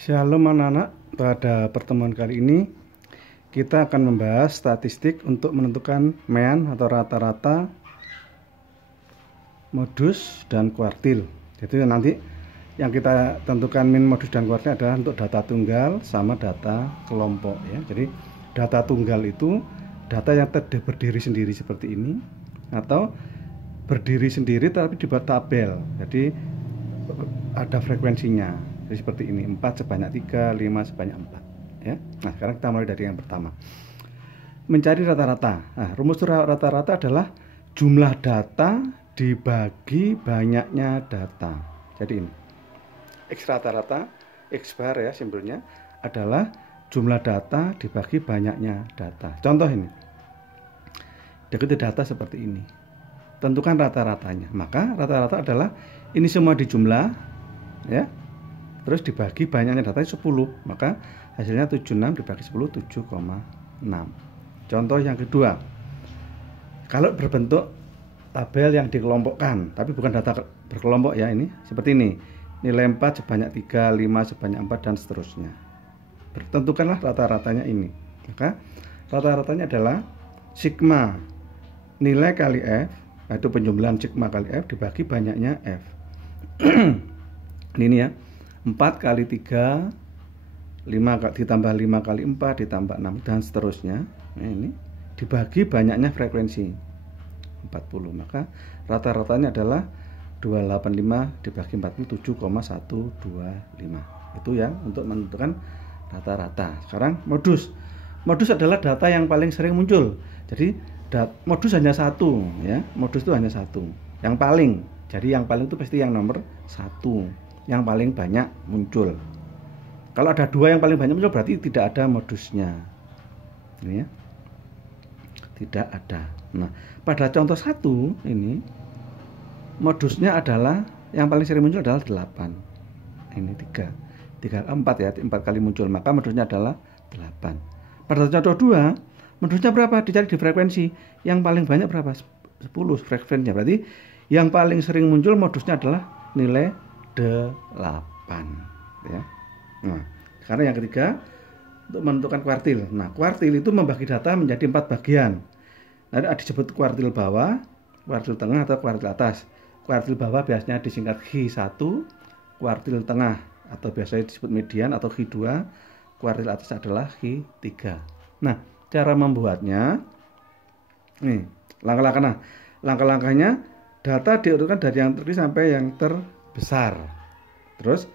Shalom anak-anak, pada pertemuan kali ini kita akan membahas statistik untuk menentukan mean atau rata-rata, modus, dan kuartil. Jadi nanti yang kita tentukan min, modus, dan kuartil adalah untuk data tunggal sama data kelompok ya. Jadi data tunggal itu data yang berdiri sendiri seperti ini, atau berdiri sendiri tapi dibuat tabel. Jadi ada frekuensinya. Jadi seperti ini, 4 sebanyak 3, 5 sebanyak 4 ya. Nah, sekarang kita mulai dari yang pertama. Mencari rata-rata. Nah, rumus rata-rata adalah jumlah data dibagi banyaknya data. Jadi ini X rata-rata, X bar ya simbolnya, adalah jumlah data dibagi banyaknya data. Contoh ini, dikutip data seperti ini, tentukan rata-ratanya. Maka rata-rata adalah ini semua dijumlah ya, terus dibagi banyaknya datanya 10, maka hasilnya 76 dibagi 10, 7,6. Contoh yang kedua, kalau berbentuk tabel yang dikelompokkan, tapi bukan data berkelompok ya, ini seperti ini, nilai 4 sebanyak 3, 5 sebanyak 4, dan seterusnya. Tentukanlah rata-ratanya ini. Maka rata-ratanya adalah sigma nilai kali F, yaitu penjumlahan sigma kali F dibagi banyaknya F. Ini ya, 4 kali 3, 5 ditambah 5 kali 4 ditambah 6, dan seterusnya. Nah, ini dibagi banyaknya frekuensi 40. Maka rata-ratanya adalah 285 dibagi 40, 7,125. Itu yang untuk menentukan rata-rata. Sekarang modus. Modus adalah data yang paling sering muncul. Jadi modus hanya satu ya. Modus itu hanya satu. Yang paling. Jadi yang paling itu pasti yang nomor 1, yang paling banyak muncul. Kalau ada 2 yang paling banyak muncul berarti tidak ada modusnya. Ini ya, tidak ada. Nah, pada contoh 1 ini modusnya adalah yang paling sering muncul adalah 8. Ini 3, 4 ya, 4 kali muncul, maka modusnya adalah 8. Pada contoh 2 modusnya berapa? Dicari di frekuensi. Yang paling banyak berapa? 10 frekuensinya. Berarti yang paling sering muncul modusnya adalah nilai 8 ya. Nah, sekarang yang ketiga, untuk menentukan kuartil. Nah, kuartil itu membagi data menjadi 4 bagian. Nanti disebut kuartil bawah, kuartil tengah, atau kuartil atas. Kuartil bawah biasanya disingkat Q1, kuartil tengah atau biasanya disebut median atau Q2, kuartil atas adalah Q3. Nah, cara membuatnya nih, langkah-langkahnya, data diurutkan dari yang terkecil sampai yang terbesar. Terus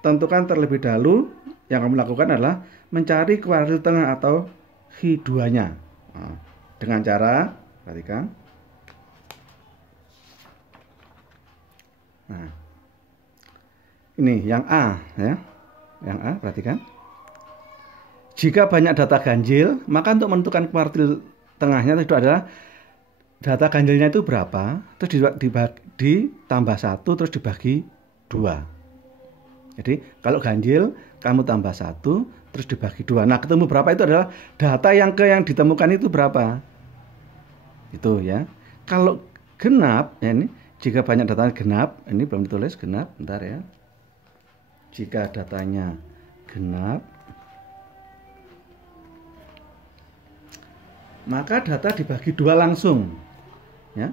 tentukan terlebih dahulu, yang kamu lakukan adalah mencari kuartil tengah atau Q2-nya. Nah, dengan cara, perhatikan. Nah, ini yang A ya. Yang A, perhatikan. Jika banyak data ganjil, maka untuk menentukan kuartil tengahnya itu adalah data ganjilnya itu berapa, terus ditambah 1, terus dibagi 2. Jadi kalau ganjil kamu tambah 1, terus dibagi 2. Nah, ketemu berapa itu adalah data yang ditemukan itu berapa. Itu ya. Kalau genap, ya ini jika banyak datanya genap, ini belum ditulis genap, bentar ya. Jika datanya genap, maka data dibagi 2 langsung ya.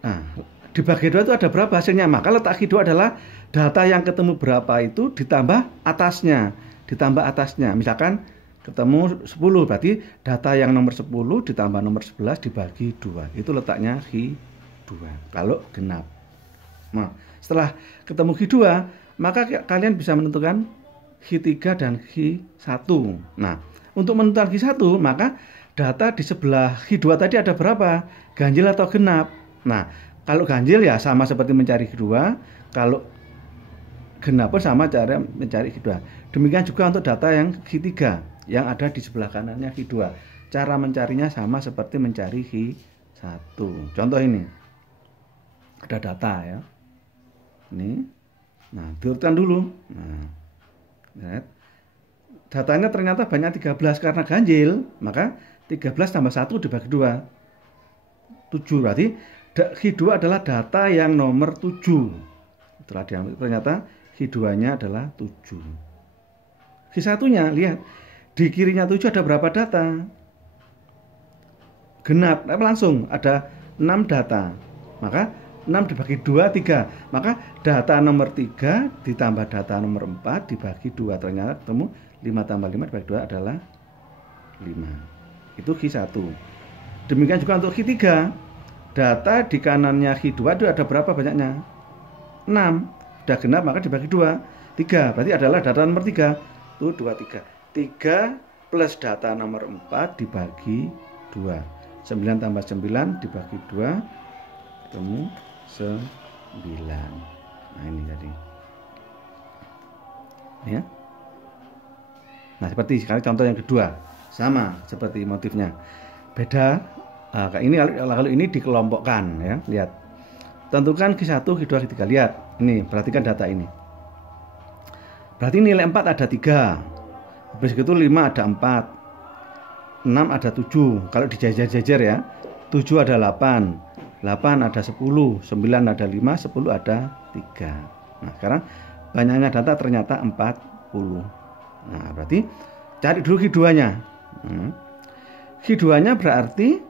Nah, dibagi 2 itu ada berapa hasilnya? Maka letak Q2 adalah data yang ketemu berapa itu ditambah atasnya. Misalkan ketemu 10, berarti data yang nomor 10 ditambah nomor 11 dibagi 2. Itu letaknya Q2 kalau genap. Nah, setelah ketemu Q2, maka kalian bisa menentukan Q3 dan Q1. Nah, untuk menentukan Q1, maka data di sebelah Q2 tadi ada berapa? Ganjil atau genap? Nah, kalau ganjil ya sama seperti mencari Q2, kalau genap pun sama cara mencari Q2. Demikian juga untuk data yang Q3 yang ada di sebelah kanannya Q2. Cara mencarinya sama seperti mencari Q1. Contoh ini. Ada data ya. Ini. Nah, diurutkan dulu. Nah, lihat. Datanya ternyata banyak 13 karena ganjil, maka 13 tambah 1 dibagi 2. 7, berarti Q2 adalah data yang nomor 7. Setelah diambil ternyata Q2-nya adalah 7. Q1-nya, lihat. Di kirinya 7 ada berapa data? Genap, langsung ada 6 data. Maka 6 dibagi 2, 3. Maka data nomor 3 ditambah data nomor 4 dibagi 2. Ternyata ketemu 5 tambah 5 dibagi 2 adalah 5. Itu Q1. Demikian juga untuk Q3. Data di kanannya Q2 itu ada berapa banyaknya? 6. Sudah genap maka dibagi 2. 3. Berarti adalah data nomor 3. Itu 2, 3. 3 plus data nomor 4 dibagi 2. 9 tambah 9 dibagi 2 ketemu 9. Nah ini tadi ya. Nah seperti sekali contoh yang kedua, sama seperti motifnya, beda. Ini kalau ini dikelompokkan ya, lihat. Tentukan Q1, Q2, Q3. Lihat ini, perhatikan data ini. Berarti nilai 4 ada 3, habis itu 5 ada 4, 6 ada 7. Kalau dijajar-jajar ya, 7 ada 8, 8 ada 10, 9 ada 5, 10 ada 3. Nah sekarang banyaknya data ternyata 40. Nah berarti cari dulu Q2-nya. Q2-nya berarti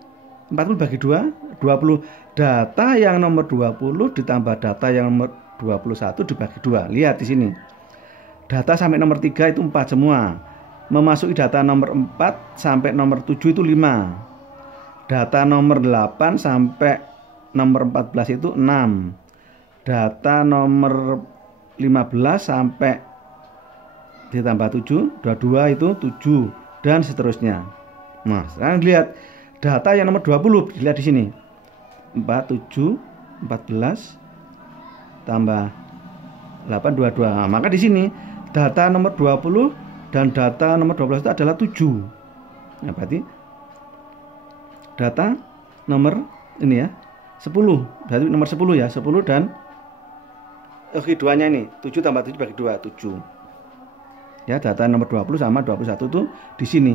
40 bagi 2, 20. Data yang nomor 20 ditambah data yang nomor 21 dibagi 2. Lihat di sini. Data sampai nomor 3 itu 4 semua. Memasuki data nomor 4 sampai nomor 7 itu 5. Data nomor 8 sampai nomor 14 itu 6. Data nomor 15 sampai ditambah 7, 22 itu 7 dan seterusnya. Nah, sekarang lihat data yang nomor 20, dilihat di sini. 4, 7, 14 tambah 8, 22. Nah, maka di sini data nomor 20 dan data nomor 12 itu adalah 7. Nah, berarti data nomor ini ya 10. Berarti nomor 10 ya, 10 dan Q2-nya ini 7 tambah 7 bagi 2, 7. Ya, data nomor 20 sama 21 itu di sini.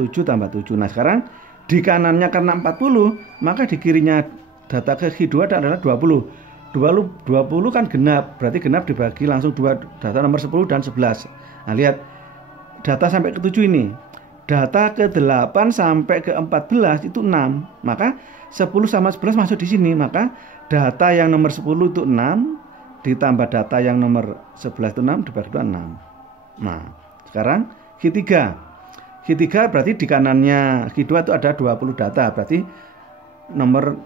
7 tambah 7. Nah, sekarang di kanannya karena 40, maka di kirinya data ke Q2 adalah 20. 20 kan genap, berarti genap dibagi langsung 2, data nomor 10 dan 11. Nah, lihat data sampai ke 7 ini. Data ke 8 sampai ke 14 itu 6. Maka 10 sama 11 masuk di sini. Maka data yang nomor 10 itu 6 ditambah data yang nomor 11 itu 6 dibagi 2, 6. Nah, sekarang Q3 berarti di kanannya Q2 itu ada 20 data, berarti nomor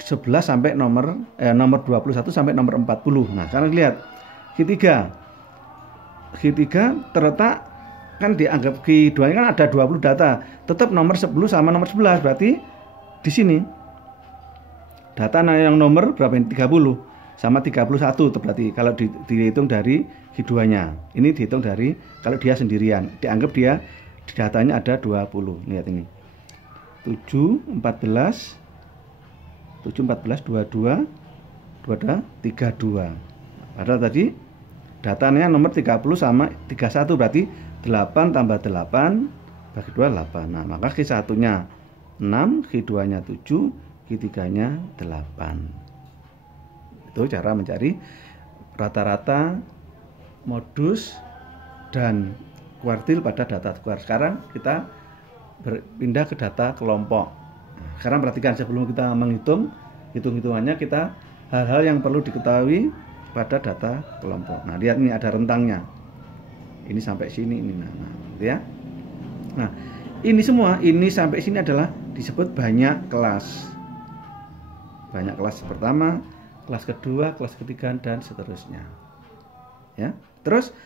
11 sampai nomor 21 sampai nomor 40. Nah, sekarang lihat Q3 terletak kan dianggap Q2 kan ada 20 data, tetap nomor 10 sama nomor 11, berarti di sini data yang nomor berapa ini? 30 sama 31, berarti kalau dihitung dari Q2-nya. Ini dihitung dari kalau dia sendirian, dianggap dia datanya ada 20. Lihat ini. 7, 14, 22, 32. Padahal tadi datanya nomor 30 sama 31, berarti 8 tambah 8 bagi 2, 8. Nah, maka Q1-nya 6, Q2-nya 7, Q3-nya 8. Itu cara mencari rata-rata, modus, dan kuartil pada data kuartil. Sekarang kita berpindah ke data kelompok. Sekarang perhatikan, sebelum kita menghitung, hitung-hitungannya kita hal-hal yang perlu diketahui pada data kelompok. Nah, lihat ini ada rentangnya. Ini sampai sini, ini gitu ya. Nah, ini semua, ini sampai sini adalah disebut banyak kelas. Banyak kelas pertama, kelas kedua, kelas ketiga, dan seterusnya. Ya. Terus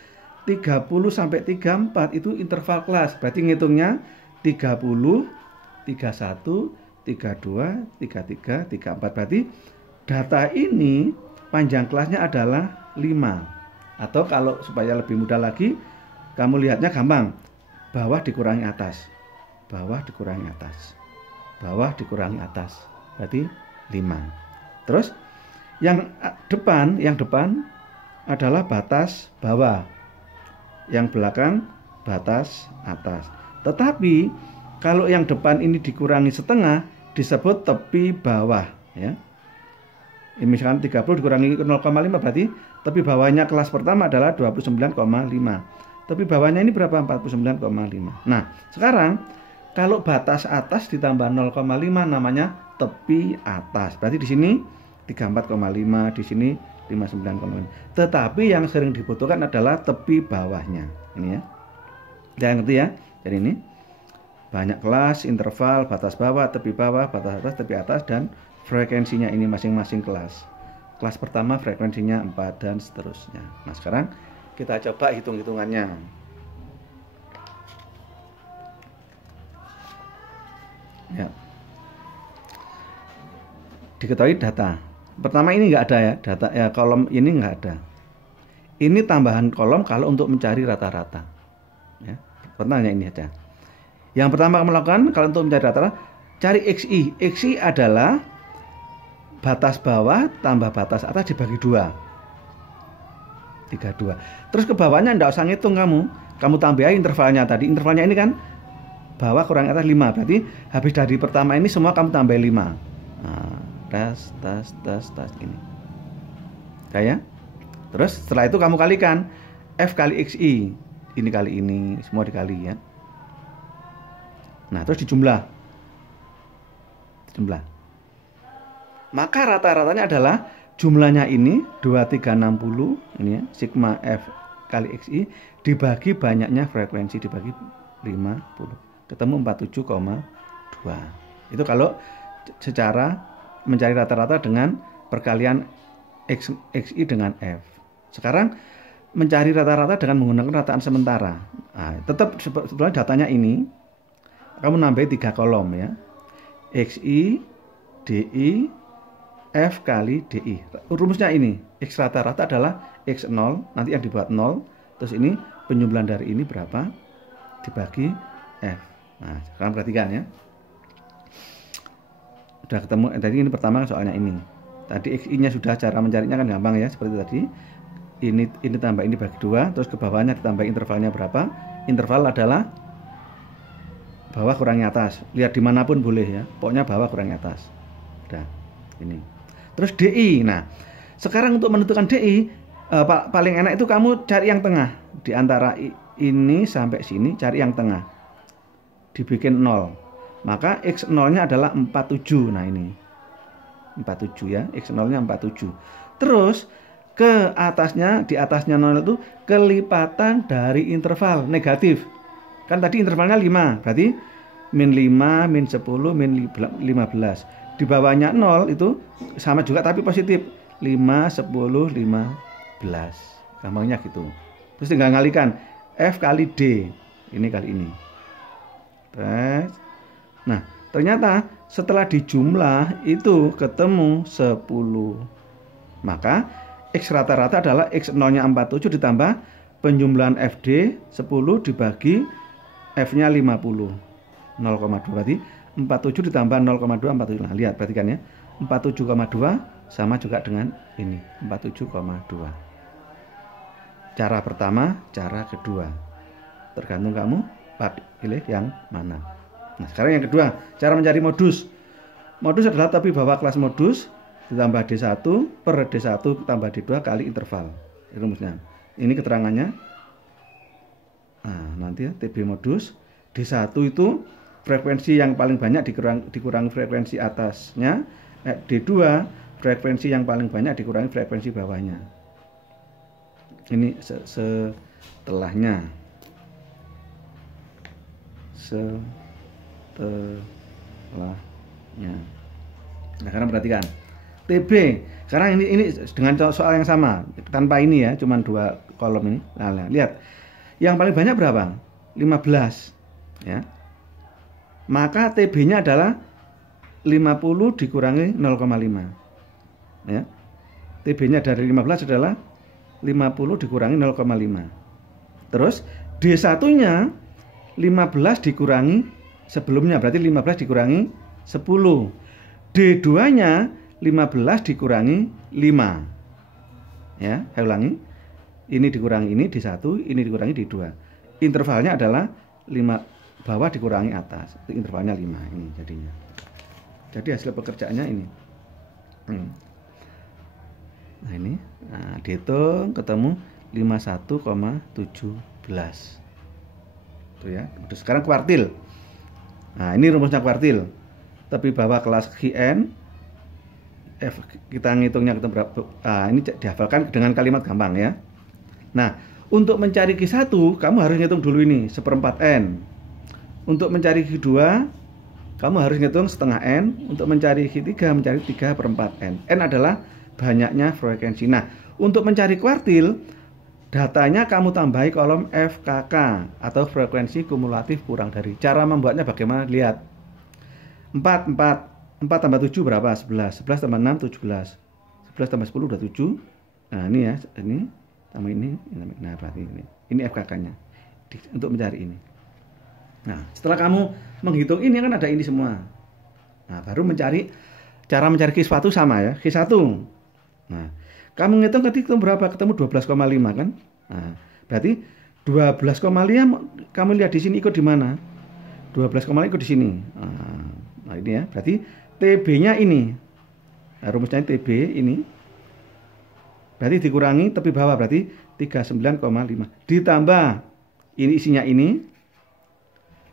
30 sampai 34 itu interval kelas. Berarti ngitungnya 30, 31, 32, 33, 34. Berarti data ini panjang kelasnya adalah 5. Atau kalau supaya lebih mudah lagi, kamu lihatnya gampang. Bawah dikurangi atas. Bawah dikurangi atas. Bawah dikurangi atas. Berarti 5. Terus yang depan adalah batas bawah. Yang belakang batas atas. Tetapi kalau yang depan ini dikurangi setengah disebut tepi bawah ya. Misalkan 30 dikurangi 0,5 berarti Tepi bawahnya kelas pertama adalah 29,5. Tepi bawahnya ini berapa? 49,5. Nah, sekarang kalau batas atas ditambah 0,5 namanya tepi atas. Berarti di sini 34,5, di sini 59,5. Tetapi yang sering dibutuhkan adalah tepi bawahnya. Ini ya. Jangan ngerti ya. Jadi ini banyak kelas, interval, batas bawah, batas atas, tepi atas, dan frekuensinya ini masing-masing kelas. Kelas pertama frekuensinya 4 dan seterusnya. Nah, sekarang kita coba hitung-hitungannya. Ya. Diketahui data. Pertama ini nggak ada ya, data ya, kolom ini nggak ada. Ini tambahan kolom kalau untuk mencari rata-rata. Ya. Pertanyaannya ini aja. Yang pertama kamu lakukan kalau untuk mencari rata-rata, cari XI. XI adalah batas bawah tambah batas atas dibagi 2. 32. Terus ke bawahnya enggak usah ngitung kamu. Kamu tambah intervalnya tadi. Intervalnya ini kan bawah kurang atas 5. Berarti habis dari pertama ini semua kamu tambah 5. Nah, tes ini. Kayak. Terus setelah itu kamu kalikan F kali XI. Ini kali ini, semua dikali ya. Nah, terus dijumlah. Maka rata-ratanya adalah jumlahnya ini 2360 ini ya, sigma F kali XI dibagi banyaknya frekuensi dibagi 50. Ketemu 47,2. Itu kalau secara mencari rata-rata dengan perkalian XI dengan F. Sekarang mencari rata-rata dengan menggunakan rataan sementara. Nah, tetap sebenarnya datanya ini kamu nambahin 3 kolom ya. XI, DI, F kali DI. Rumusnya ini, X rata-rata adalah X0, nanti yang dibuat 0, terus ini penjumlahan dari ini berapa dibagi F. Nah, sekarang perhatikan ya. Sudah ketemu, tadi ini pertama soalnya ini. Tadi XI-nya sudah, cara mencarinya kan gampang ya, seperti tadi. Ini tambah ini bagi 2, terus ke bawahnya ditambah intervalnya berapa? Interval adalah bawah kurangi atas. Lihat dimanapun boleh ya, pokoknya bawah kurangi atas. Udah, ini. Terus DI. Nah, sekarang untuk menentukan DI paling enak itu kamu cari yang tengah. Di antara ini sampai sini cari yang tengah. Dibikin 0. Maka X0-nya adalah 47. Nah, ini 47 ya, X0-nya 47. Terus ke atasnya, di atasnya 0 itu kelipatan dari interval negatif. Kan tadi intervalnya 5, berarti min 5, min 10, min 15. Di bawahnya 0 itu sama juga tapi positif. 5, 10, 15. Gampangnya gitu. Terus tinggal ngalikan F kali D. Ini kali ini. Nah, ternyata setelah dijumlah itu ketemu 10. Maka X rata-rata adalah X0-nya 47 ditambah penjumlahan FD 10 dibagi F-nya 50. 0,2 berarti 47 ditambah 0,2 47. Nah, lihat perhatikan ya. 47,2 sama juga dengan ini, 47,2. Cara pertama, cara kedua. Tergantung kamu pilih yang mana. Nah, sekarang yang kedua, cara mencari modus. Modus adalah tepi bawah kelas modus ditambah D1 per D1 tambah D2 kali interval. Ini rumusnya. Ini keterangannya. Nah, nanti ya, TB modus. D1 itu frekuensi yang paling banyak dikurangi frekuensi atasnya. D2 frekuensi yang paling banyak dikurangi frekuensi bawahnya. Ini setelahnya. Nah, sekarang perhatikan TB. Sekarang ini dengan soal yang sama tanpa ini ya, cuman 2 kolom ini. Nah, lihat. Yang paling banyak berapa? 15 ya. Maka TB-nya adalah 50 dikurangi 0,5 ya. TB-nya dari 15 adalah 50 dikurangi 0,5. Terus D1-nya 15 dikurangi sebelumnya, berarti 15 dikurangi 10. D2-nya 15 dikurangi 5. Ya, saya ulangi. Ini dikurangi ini D1, ini dikurangi D2. Intervalnya adalah 5 bawah dikurangi atas. Itu intervalnya 5 ini jadinya. Jadi hasil pekerjaannya ini. Nah ini, nah, dihitung ketemu 51,17. Tuh ya. Terus sekarang kuartil. Nah ini rumusnya kuartil. Tapi bahwa kelas Qn F kita ngitungnya ketemu berapa. Nah, ini dihafalkan dengan kalimat gampang ya. Nah, untuk mencari Q1 kamu harus ngitung dulu ini 1/4 N. Untuk mencari Q2 kamu harus ngitung setengah N. Untuk mencari Q3 mencari 3/4 N. N adalah banyaknya frekuensi. Nah, untuk mencari kuartil datanya kamu tambahi kolom FKK atau frekuensi kumulatif kurang dari. Cara membuatnya bagaimana? Lihat. 4 tambah 7 berapa? 11. 11 tambah 6 17. 11 tambah 10 udah 7. Nah, ini ya, ini tambah ini. Nah, berarti ini. Ini FKK-nya. Untuk mencari ini. Nah, setelah kamu menghitung ini kan ada ini semua. Nah, baru mencari cara mencari Q1 sama ya. Q1. Nah, kamu ngitung ketika berapa? Ketemu 12,5 kan? Nah, berarti 12,5 kamu lihat di sini ikut di mana? 12,5 ikut di sini. Nah, ini ya. Berarti TB-nya ini. Nah, rumusnya TB ini. Berarti dikurangi tepi bawah berarti 39,5. Ditambah ini isinya ini.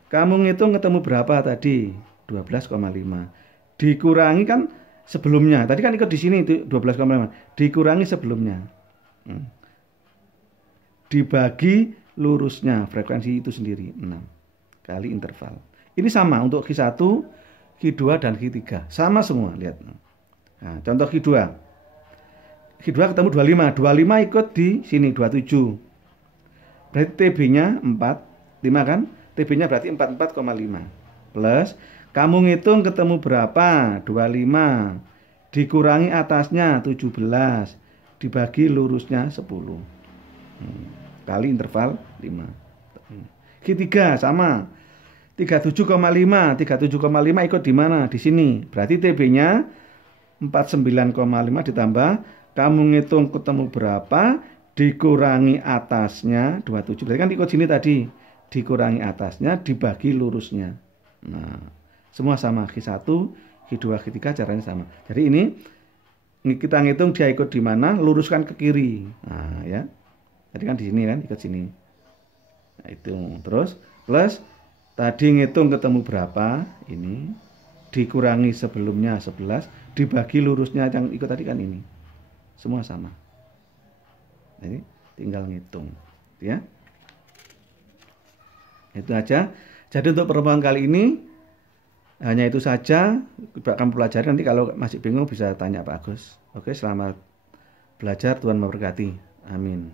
Kamu ngitung ketemu berapa tadi? 12,5. Dikurangi kan sebelumnya. Tadi kan ikut di sini itu 12,5. Dikurangi sebelumnya. Dibagi lurusnya frekuensi itu sendiri 6 kali interval. Ini sama untuk Q1, Q2 dan Q3. Sama semua, lihat. Nah, contoh Q2. Q2 ketemu 25. 25 ikut di sini 27. Berarti TB-nya 4, 5 kan? TB-nya berarti 44,5. Plus kamu ngitung ketemu berapa? 25. Dikurangi atasnya 17. Dibagi lurusnya 10. Kali interval 5. Q3 sama. 37,5. 37,5 ikut di mana? Di sini. Berarti TB-nya 49,5 ditambah kamu ngitung ketemu berapa? Dikurangi atasnya 27. Berarti kan ikut sini tadi. Dikurangi atasnya dibagi lurusnya. Nah, semua sama. Q1, Q2, Q3 caranya sama. Jadi ini kita ngitung dia ikut di mana, luruskan ke kiri. Nah, ya. Tadi kan di sini kan ikut sini. Nah, itu. Terus plus tadi ngitung ketemu berapa? Ini dikurangi sebelumnya 11, dibagi lurusnya yang ikut tadi kan ini. Semua sama. Jadi tinggal ngitung, ya. Itu aja. Jadi untuk pertemuan kali ini hanya itu saja. Kamu pelajari, nanti kalau masih bingung bisa tanya Pak Agus. Oke, selamat belajar, Tuhan memberkati. Amin.